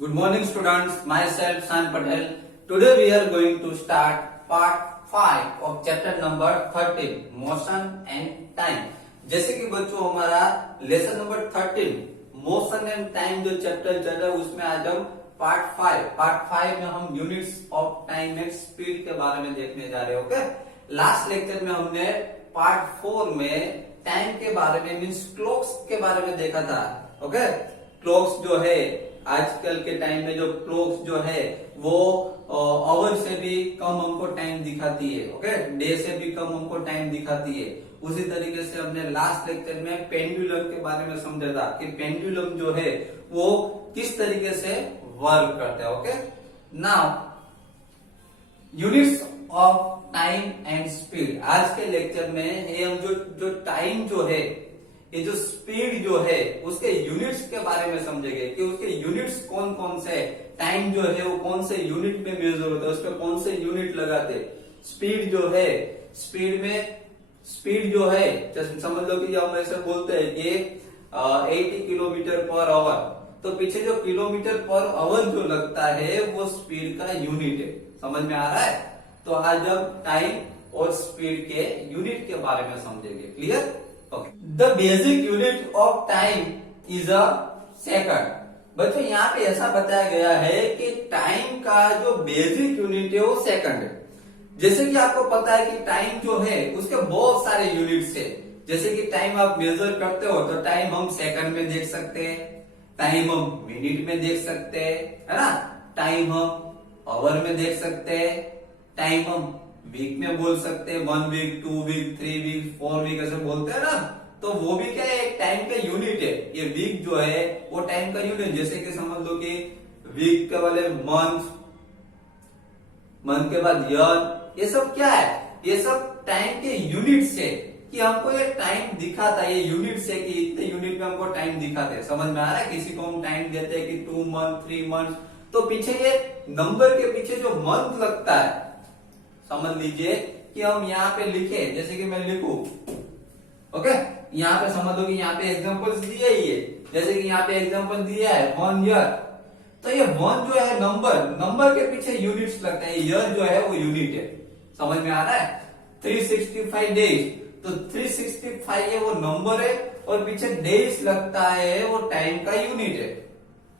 Good morning students, myself San Patel. Today we are going to start part 5 of chapter number 13, motion and time. जैसे कि बच्चों हमारा lesson number 13 motion and time जो chapter चल रहा है उसमें आज हम पार्ट 5 में हम units of time and speed के बारे में देखने जा रहे हैं। ओके, लास्ट लेक्चर में हमने पार्ट 4 में टाइम के बारे में मीन्स क्लॉक्स के बारे में देखा था। ओके, क्लॉक्स जो है आजकल के टाइम में जो क्लॉक्स जो है वो आवर से भी कम हमको टाइम दिखाती है। ओके, डे से भी कम हमको टाइम दिखाती है। उसी तरीके से हमने लास्ट लेक्चर में पेंडुलम के बारे में समझा था कि पेंडुलम जो है वो किस तरीके से वर्क करता है। Okay, now units of time and speed. आज के लेक्चर में ये हम जो टाइम जो है, ये जो स्पीड जो है उसके यूनिट्स के बारे में समझेंगे कि उसके यूनिट्स कौन कौन से, टाइम जो है वो कौन से यूनिट में मेजर होता है, उसमें कौन से यूनिट लगाते। स्पीड जो है, स्पीड जो है जैसे समझ लो कि हम ऐसे बोलते हैं कि 80 किलोमीटर पर आवर, तो पीछे जो किलोमीटर पर आवर जो लगता है वो स्पीड का यूनिट है। समझ में आ रहा है? तो आज हम टाइम और स्पीड के यूनिट के बारे में समझेंगे। Clear? Okay, the basic unit of time is a second. बच्चों यहाँ पे ऐसा बताया गया है कि टाइम का जो बेसिक यूनिट है वो सेकंड है। जैसे कि आपको पता है कि टाइम जो है उसके बहुत सारे यूनिट्स है। जैसे कि टाइम आप मेजर करते हो तो टाइम हम सेकंड में देख सकते हैं, टाइम हम मिनट में देख सकते हैं, है ना, टाइम हम आवर में देख सकते हैं, टाइम हम वीक में बोल सकते हैं, 1 वीक, 2 वीक, 3 वीक, 4 वीक ऐसे बोलते हैं ना। तो वो भी क्या है, एक टाइम का यूनिट है। ये वीक जो है वो टाइम का यूनिट, जैसे कि समझ लो कि वीक के वाले मंथ, मंथ के बाद ईयर, ये सब क्या है, ये सब टाइम के यूनिट्स है कि हमको ये टाइम दिखाता है। ये यूनिट्स है कि इतने यूनिट में हमको टाइम दिखाते हैं। समझ में आ रहा है? किसी को हम टाइम देते हैं कि 2 मंथ, 3 मंथ, तो पीछे ये नंबर के पीछे जो मंथ लगता है, समझ लीजिए कि हम यहाँ पे लिखे, जैसे कि मैं लिखूं, ओके, यहाँ पे समझ लो कि यहाँ पे एग्जांपल्स दिए ही है। जैसे कि यहाँ पे एग्जांपल दिया है 1 ईयर, तो ये 1 जो है नंबर के पीछे यूनिट्स लगता है, ईयर जो है वो यूनिट है। समझ में आ रहा है? 365 डेज, तो 365 ये वो नंबर है और पीछे डेज लगता है वो टाइम का यूनिट है।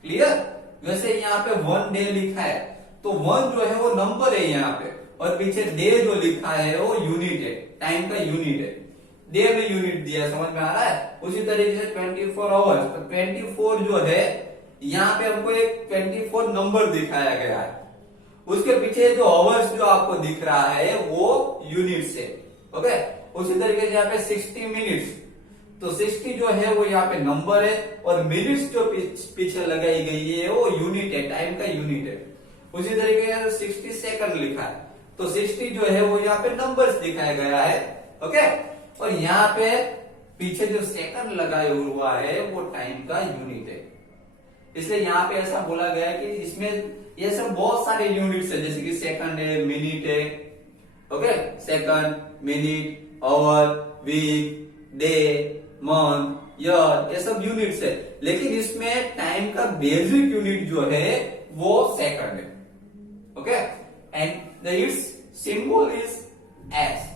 क्लियर? वैसे यहाँ पे 1 डे लिखा है तो 1 जो है वो नंबर है यहाँ पे, और पीछे डे जो लिखा है वो यूनिट है, टाइम का यूनिट है। डे में यूनिट दिया है। समझ में आ रहा है? उसी तरीके से 24 आवर्स, तो 24 जो है यहाँ पे हमको एक 24 नंबर दिखाया गया है, उसके पीछे जो आवर्स जो आपको दिख रहा है वो यूनिट्स है। ओके, उसी तरीके से यहाँ पे 60 मिनट्स, तो 60 जो है वो यहाँ पे नंबर है और मिनट्स जो पीछे लगाई गई है वो यूनिट है, टाइम का यूनिट है। उसी तरीके से 60 सेकंड लिखा है, तो 60 जो है वो यहाँ पे नंबर्स दिखाया गया है। ओके, और यहाँ पे पीछे जो सेकंड लगाया हुआ है वो टाइम का यूनिट है। इसलिए यहाँ पे ऐसा बोला गया है कि इसमें ये सब बहुत सारे यूनिट्स है, जैसे कि सेकंड है, मिनट है, okay, second, minute, hour, week, day, month, year, ये सब यूनिट्स है। लेकिन इसमें टाइम का बेसिक यूनिट जो है वो सेकंड है। Okay, and it's symbol is S.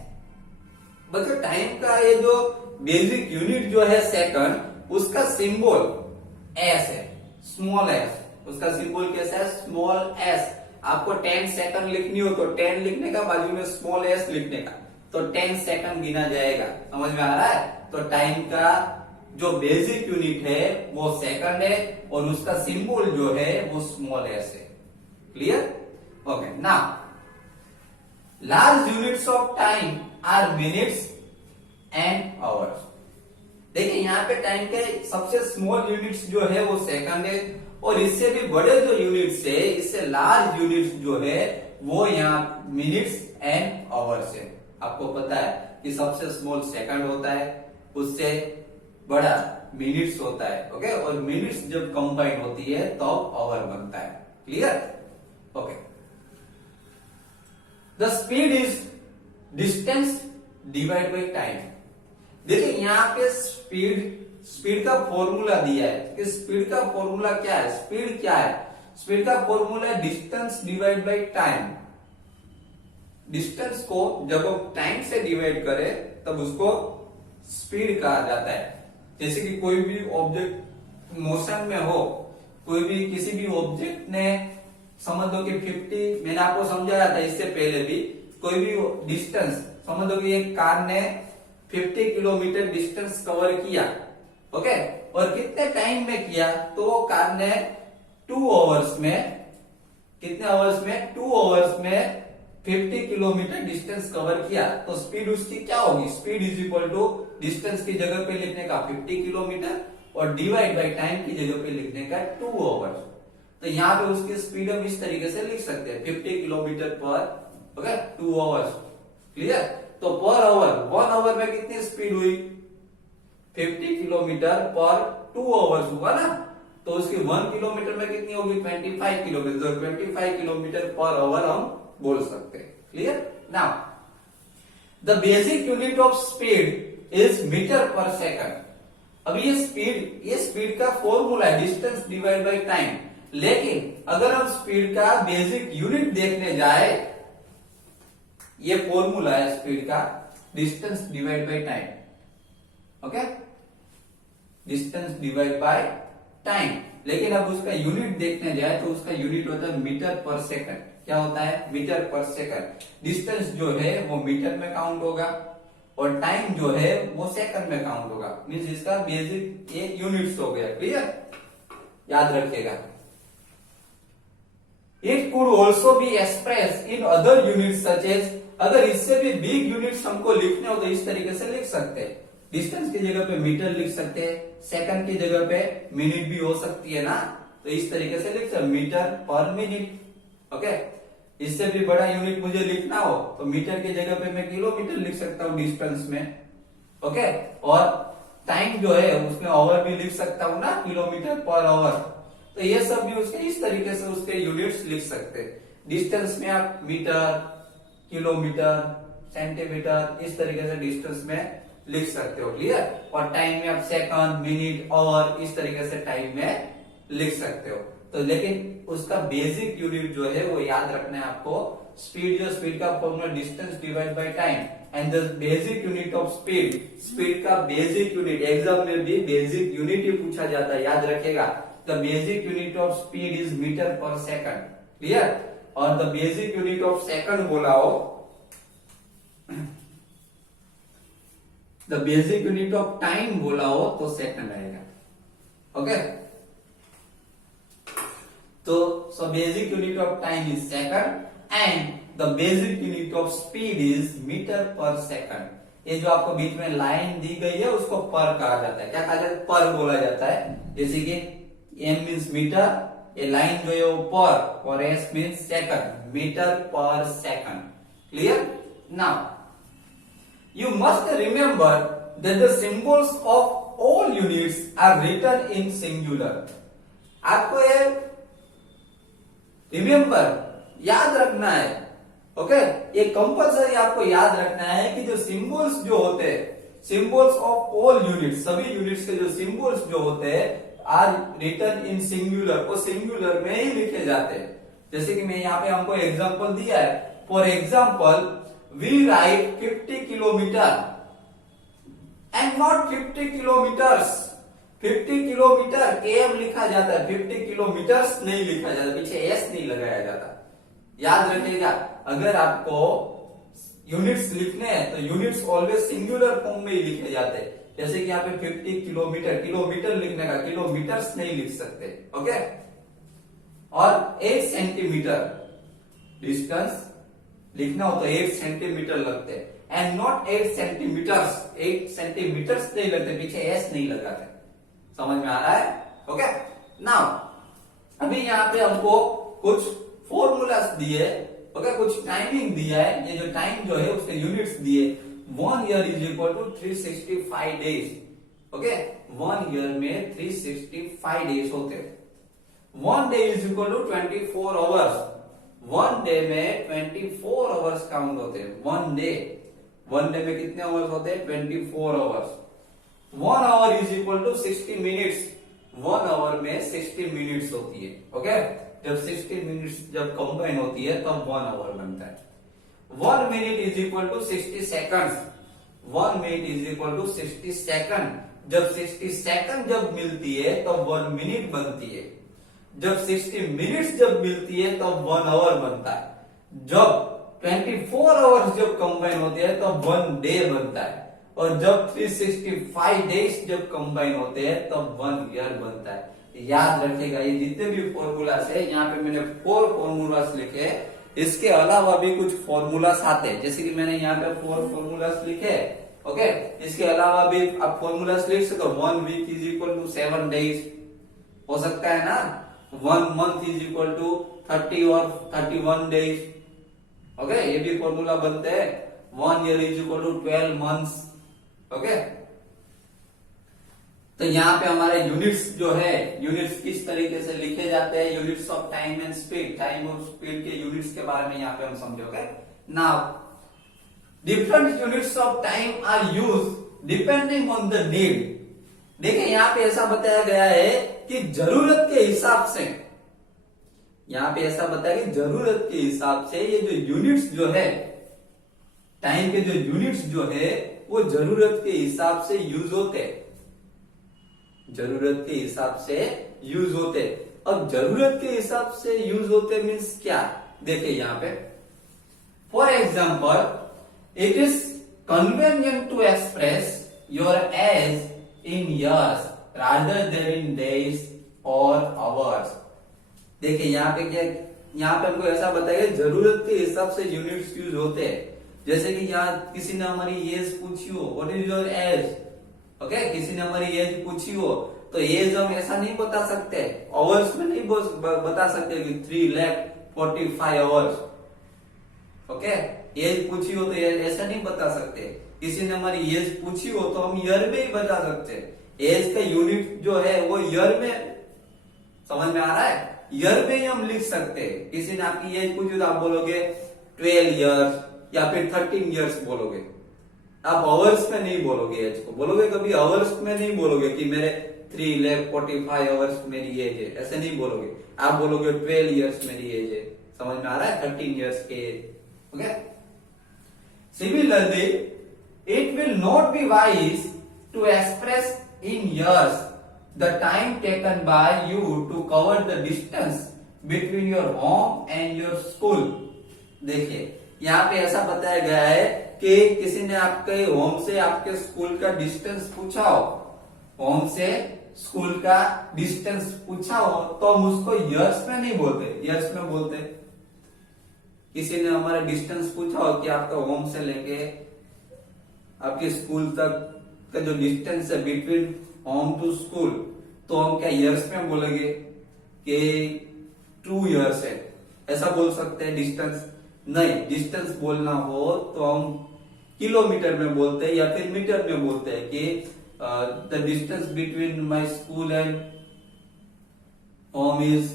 बच्चों टाइम का ये जो बेसिक यूनिट जो है सेकंड, उसका सिंबल एस है, स्मॉल एस। उसका सिंबल कैसा है? Small S. आपको 10 सेकंड लिखनी हो तो 10 लिखने का, बाजू में स्मॉल एस लिखने का, तो 10 सेकंड गिना जाएगा। समझ में आ रहा है? तो टाइम का जो बेसिक यूनिट है वो सेकंड है और उसका सिंबल जो है वो स्मॉल एस है। Clear? Okay, now large units of time are minutes and hours. देखिए यहाँ पे टाइम के सबसे स्मॉल यूनिट्स जो है वो सेकंड है, और इससे भी बड़े जो यूनिट्स है, इससे लार्ज यूनिट्स जो है वो यहाँ मिनट्स एंड आवर्स है। आपको पता है कि सबसे स्मॉल सेकंड होता है, उससे बड़ा मिनट्स होता है। ओके, और मिनट्स जब कंबाइन होती है तो आवर बनता है। Clear? Okay, the speed is distance divide by time. देखिए यहाँ पे स्पीड का फॉर्मूला दिया है कि स्पीड का फॉर्मूला क्या है, स्पीड क्या है, स्पीड का फॉर्मूला है distance divide by time. Distance को जब हम टाइम से डिवाइड करें तब उसको स्पीड कहा जाता है। जैसे कि कोई भी ऑब्जेक्ट मोशन में हो, कोई भी किसी भी ऑब्जेक्ट ने समझ लो कि 50, मैंने आपको समझाया था इससे पहले भी, कोई भी डिस्टेंस समझ लो कि एक कार ने 50 किलोमीटर डिस्टेंस कवर किया, ओके, और कितने टाइम में किया, तो वो कार ने 2 आवर्स में, कितने आवर्स में, 2 आवर्स में 50 किलोमीटर डिस्टेंस कवर किया। तो स्पीड उसकी क्या होगी, speed is equal to distance की जगह पे लिखने का 50 किलोमीटर और डिवाइड बाय टाइम की जगह पे लिखने का 2 आवर्स। तो यहाँ पे उसकी स्पीड हम इस तरीके से लिख सकते हैं 50 किलोमीटर पर, ओके, 2 आवर्स। क्लियर? तो पर आवर, 1 आवर में कितनी स्पीड हुई, 50 किलोमीटर पर 2 आवर्स हुआ ना, तो उसकी 1 किलोमीटर में कितनी होगी, 25 किलोमीटर। 25 किलोमीटर पर आवर हम बोल सकते हैं। Clear? Now the basic unit of speed is metre per second. अब ये स्पीड का फॉर्मूला है डिस्टेंस डिवाइड बाय टाइम, लेकिन अगर हम स्पीड का बेसिक यूनिट देखने जाए, ये फॉर्मूला है स्पीड का distance divide by time, okay, distance divide by time, लेकिन अब उसका यूनिट देखने जाए तो उसका यूनिट होता है मीटर पर सेकंड। क्या होता है, मीटर पर सेकंड। डिस्टेंस जो है वो मीटर में काउंट होगा और टाइम जो है वो सेकंड में काउंट होगा। मींस इसका बेसिक ये यूनिट्स हो गया। क्लियर? याद रखिएगा। It could also be express in other unit such as, अगर इससे भी बिग यूनिट्स हमको लिखने हो तो इस तरीके से लिख सकते हैं। डिस्टेंस की जगह पे मीटर लिख सकते हैं, सेकंड की जगह पे मिनट भी हो सकती है ना, तो इस तरीके से लिख सकते, मीटर पर मिनट, ओके। इससे भी बड़ा यूनिट मुझे लिखना हो तो मीटर की जगह पे मैं किलोमीटर लिख सकता हूँ डिस्टेंस में, ओके। और टाइम जो है उसमें आवर भी लिख सकता हूँ ना, किलोमीटर पर आवर। तो ये सब भी उसके इस तरीके से उसके यूनिट्स लिख सकते हैं। डिस्टेंस में आप मीटर, किलोमीटर, सेंटीमीटर, इस तरीके से डिस्टेंस में लिख सकते हो। क्लियर? और टाइम में आप सेकंड, मिनट, आवर, इस तरीके से टाइम में लिख सकते हो। तो लेकिन उसका बेसिक यूनिट जो है वो याद रखना है आपको। स्पीड, जो स्पीड का formula distance divide by time, and the basic unit of speed, speed का बेसिक यूनिट, एग्जाम में भी बेसिक यूनिट ही पूछा जाता है, याद रखेगा। The basic unit of speed is metre per second. Clear? और the basic unit of second बोला हो, the basic unit of time बोला हो तो सेकंड आएगा, ओके। तो so basic unit of time is second and the basic unit of speed is metre per second. ये जो आपको बीच में लाइन दी गई है उसको पर कहा जाता है। क्या कहा जाता है? पर बोला जाता है। जैसे कि एम मीन्स मीटर, ये लाइन जो है वो पर, और S means second, metre per second. Clear? Now you must remember that the symbols of all units are written in singular। आपको ये रिमेम्बर, याद रखना है, ओके। ये कंपल्सरी आपको याद रखना है कि जो सिंबल्स जो होते हैं, सिंबल्स ऑफ ऑल यूनिट्स, सभी यूनिट्स के जो सिंबल्स जो होते हैं आर रिटन इन सिंगुलर, वो सिंगुलर में ही लिखे जाते हैं। जैसे कि मैं यहाँ पे हमको एग्जांपल दिया है। For example we write 50 kilometer and not 50 kilometers। 50 kilometre km लिखा जाता है, 50 किलोमीटर्स नहीं लिखा जाता, पीछे s नहीं लगाया जाता। याद रखिएगा, अगर आपको यूनिट्स लिखने हैं तो यूनिट्स ऑलवेज सिंगुलर फॉर्म में ही लिखे जाते हैं। जैसे कि यहाँ पे 50 किलोमीटर, किलोमीटर लिखने का किलोमीटर्स नहीं लिख सकते, ओके। और 1 सेंटीमीटर डिस्टेंस लिखना हो तो 8 सेंटीमीटर लगते हैं एंड नॉट 8 सेंटीमीटर्स। 8 सेंटीमीटर्स नहीं लगते, पीछे एस नहीं लगाते। समझ में आ रहा है? ओके। नाउ अभी यहाँ पे हमको कुछ फॉर्मूलास दिए, ओके, कुछ टाइमिंग दिया है। ये जो टाइम जो है उसके यूनिट्स दिए। 1 year is equal to 365 days, okay. 1 year में 365 डेज होते हैं। 1 day is equal to 24 hours. 1 day में 24 आवर्स काउंट होते हैं। 1 डे में कितने आवर्स होते हैं? 24 hours. 1 hour is equal to 60 minutes. 1 hour में 60 मिनट्स होती है, ओके। जब 60 मिनट्स जब कंबाइन होती है तब 1 आवर बनता है। 1 minute is equal to 60 second. 1 minute is equal to 60 second. जब 60 सेकंड जब मिलती है तब 1 मिनट बनती है। जब 60 मिनट्स जब मिलती है तब 1 आवर बनता है। जब 24 आवर्स जब कंबाइन होते हैं तब 1 डे बनता है। और जब 365 डेज जब कंबाइन होते हैं तब 1 ईयर बनता है। याद रखिएगा, ये जितने भी फॉर्मूलास है, यहाँ पे मैंने 4 फॉर्मूलास लिखे। इसके अलावा भी कुछ फॉर्मूलास आते हैं, जैसे कि मैंने यहाँ पे 4 फॉर्मूलास लिखे। ओके, इसके अलावा भी आप फॉर्मूलास लिख सको। 1 week is equal to 7 days हो सकता है ना। 1 मंथ इज इक्वल टू 30 और 31 डेज। ओके, ये भी फॉर्मूला बनते हैं। 1 year is equal to 12 months. Okay, तो यहाँ पे हमारे यूनिट्स जो है, यूनिट्स किस तरीके से लिखे जाते हैं, units of time and speed, time और स्पीड के यूनिट्स के बारे में यहाँ पे हम समझोगे। Now different units of time are used depending on the need. देखिए यहाँ पे ऐसा बताया गया है कि जरूरत के हिसाब से, यहाँ पे ऐसा बताया कि जरूरत के हिसाब से ये जो यूनिट्स जो है, टाइम के जो यूनिट्स जो है वो जरूरत के हिसाब से यूज होते, जरूरत के हिसाब से यूज होते। अब जरूरत के हिसाब से यूज होते मीन्स क्या, देखिए यहाँ पे for example it is convenient to express your age in years rather than in days और आवर्स। देखिए यहाँ पे क्या, यहाँ पे हमको ऐसा बताया जरूरत के हिसाब से यूनिट्स यूज होते हैं। जैसे कि यहाँ किसी ने हमारी एज पूछी हो, what is your age. Okay, किसी ने हमारी एज पूछी हो तो एज हम ऐसा नहीं बता सकते, आवर्स में नहीं बता सकते कि 3,45,000 आवर्स। ओके, एज पूछी हो तो ऐसा नहीं बता सकते। किसी ने हमारी एज पूछी हो तो हम ईयर में ही बता सकते। एज का यूनिट जो है वो ईयर में, समझ में आ रहा है, ईयर में ही हम लिख सकते हैं। किसी ने आपकी एज पूछी तो आप बोलोगे 12 इयर्स या फिर 13 इयर्स बोलोगे। आप आवर्स में नहीं बोलोगे, एज को बोलोगे कभी आवर्स में नहीं बोलोगे कि मेरे 3,45,000 आवर्स मेरी एज है, ऐसे नहीं बोलोगे। आप बोलोगे 12 इयर्स मेरी एज है। समझ में आ रहा है, 13 इयर्स के age. Okay, similarly it will not be wise to express in years the time taken by you to cover the distance between your home and your school। देखिए यहाँ पे ऐसा बताया गया है कि किसी ने आपके होम से आपके स्कूल का डिस्टेंस पूछा हो, होम से स्कूल का डिस्टेंस पूछा हो तो हम उसको इयर्स में नहीं बोलते, इयर्स में बोलते। किसी ने हमारा डिस्टेंस पूछा हो कि आपका होम से लेके आपके स्कूल तक का जो डिस्टेंस है बिटवीन होम टू स्कूल, तो हम क्या इयर्स में बोलेंगे कि 2 इयर्स है, ऐसा बोल सकते हैं डिस्टेंस? नहीं, डिस्टेंस बोलना हो तो हम किलोमीटर में बोलते हैं या फिर मीटर में बोलते हैं कि the distance between my school and home is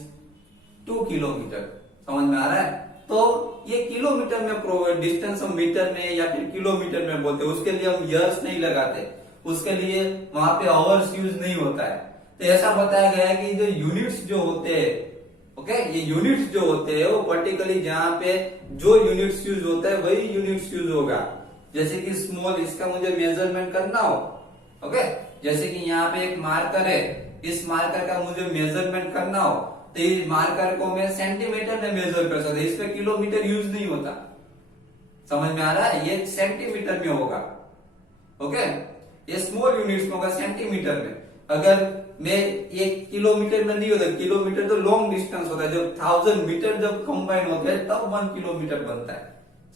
2 kilometre. समझ में आ रहा है? तो ये किलोमीटर में डिस्टेंस हम मीटर में या फिर किलोमीटर में बोलते हैं, उसके लिए हम इयर्स नहीं लगाते, उसके लिए वहां पे आवर्स यूज नहीं होता है। तो ऐसा बताया गया है कि जो यूनिट्स जो होते हैं, ओके, ये यूनिट्स जो होते हैं वो पर्टिकुलरली जहां पे जो यूनिट्स यूज होता है वही यूनिट्स यूज होगा। जैसे कि स्मॉल, इसका मुझे मेजरमेंट करना हो, ओके, जैसे कि यहाँ पे एक मार्कर है, इस मार्कर का मुझे मेजरमेंट करना हो तो इस मार्कर को मैं सेंटीमीटर में मेजर कर सकता हूं, इसमें किलोमीटर यूज नहीं होता। समझ में आ रहा है? ये सेंटीमीटर में होगा। ओके, ये स्मॉल यूनिट्स में होगा, सेंटीमीटर में। अगर मैं ये किलोमीटर में नहीं होता, किलोमीटर तो लॉन्ग डिस्टेंस होता है, जब 1000 मीटर जब कंबाइन होते हैं तब 1 किलोमीटर बनता है।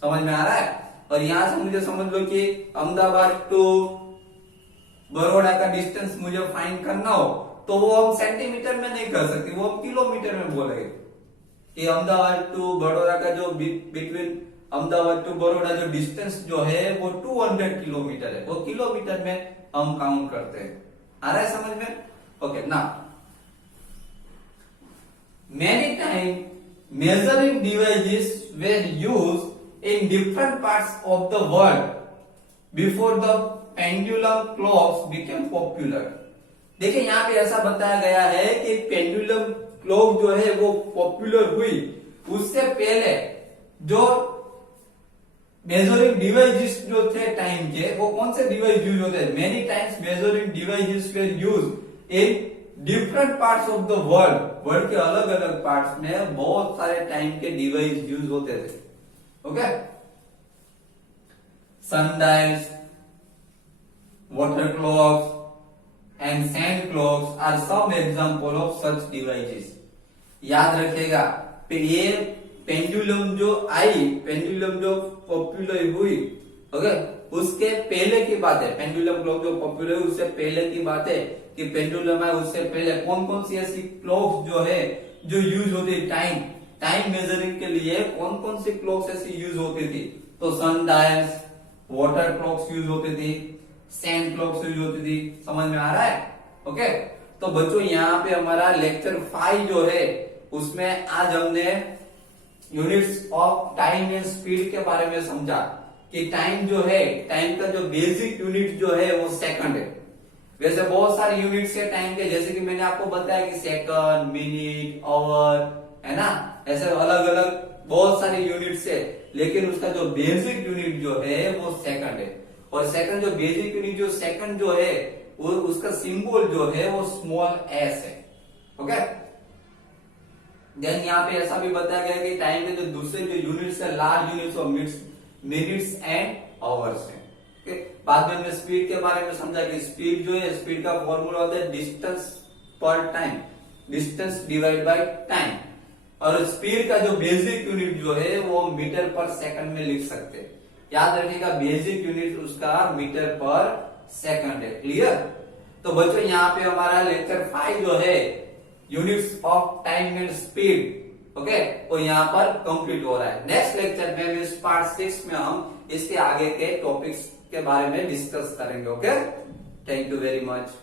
समझ में आ रहा है? और यहां से मुझे समझ लो कि अहमदाबाद टू बड़ौदा का डिस्टेंस मुझे फाइंड करना हो तो वो हम सेंटीमीटर में नहीं कर सकते, वो हम किलोमीटर में बोलेंगे कि अहमदाबाद टू बड़ौदा का जो बिटवीन अहमदाबाद टू बड़ौदा जो डिस्टेंस जो है वो 200 किलोमीटर है, वो किलोमीटर में हम काउंट करते हैं। आ रहा है समझ में? Okay, now many time measuring devices were used in different parts of the world before the pendulum clocks became popular। देखिए यहाँ पे ऐसा बताया गया है कि पेंडुलम क्लॉक जो है वो पॉपुलर हुई उससे पहले जो मेजरिंग डिवाइसेस जो थे टाइम के, वो कौन से डिवाइस यूज होते हैं? Many times measuring devices were use in different parts of the world के अलग अलग पार्ट्स में बहुत सारे टाइम के डिवाइस यूज होते थे। Okay, sundials, water clocks and sand clocks are some example of such devices। याद रखिएगा ये पेंडुलम जो आई, पेंडुलम जो पॉपुलर हुई, ओके, उसके पहले की बात है। पेंडुलम क्लॉक जो पॉपुलर हुई उससे पहले की बात है कि पेंडुलम है उससे पहले कौन कौन सी ऐसी क्लॉक्स जो है जो यूज होती टाइम मेजरिंग के लिए, कौन कौन सी क्लॉक्स ऐसी यूज होती थी? तो सन डायल्स, वाटर क्लॉक्स यूज होती थी, सैंड क्लॉक्स यूज होती थी। समझ में आ रहा है? ओके, तो बच्चों यहाँ पे हमारा लेक्चर 5 जो है उसमें आज हमने units of time and speed के बारे में समझा कि टाइम जो है, टाइम का जो बेसिक यूनिट जो है वो सेकंड है। वैसे बहुत सारे यूनिट्स है टाइम के, जैसे कि मैंने आपको बताया कि सेकंड, मिनट, आवर, है ना, ऐसे अलग अलग बहुत सारे यूनिट्स है, लेकिन उसका जो बेसिक यूनिट जो है वो सेकंड है। और सेकंड जो बेसिक यूनिट जो सेकंड जो है वो उसका सिंबल जो है वो स्मॉल एस है। ओके, देन यहाँ पे ऐसा भी बताया गया कि टाइम के जो दूसरे जो यूनिट्स है large units of minutes and hours है। ओके, बाद में हमने स्पीड के बारे में समझा कि स्पीड जो है, स्पीड का फॉर्मूला होता है डिस्टेंस पर time, distance divide by time. और स्पीड का जो बेसिक यूनिट जो है वो मीटर पर सेकंड में लिख सकते हैं। याद रखिएगा बेसिक यूनिट उसका मीटर पर सेकंड है। क्लियर? तो बच्चों यहाँ पे हमारा लेक्चर 5 जो है units of time and speed, okay, वो यहाँ पर कंप्लीट हो रहा है। नेक्स्ट लेक्चर में इस पार्ट 6 में हम इसके आगे के टॉपिक्स के बारे में डिस्कस करेंगे। Okay, thank you very much.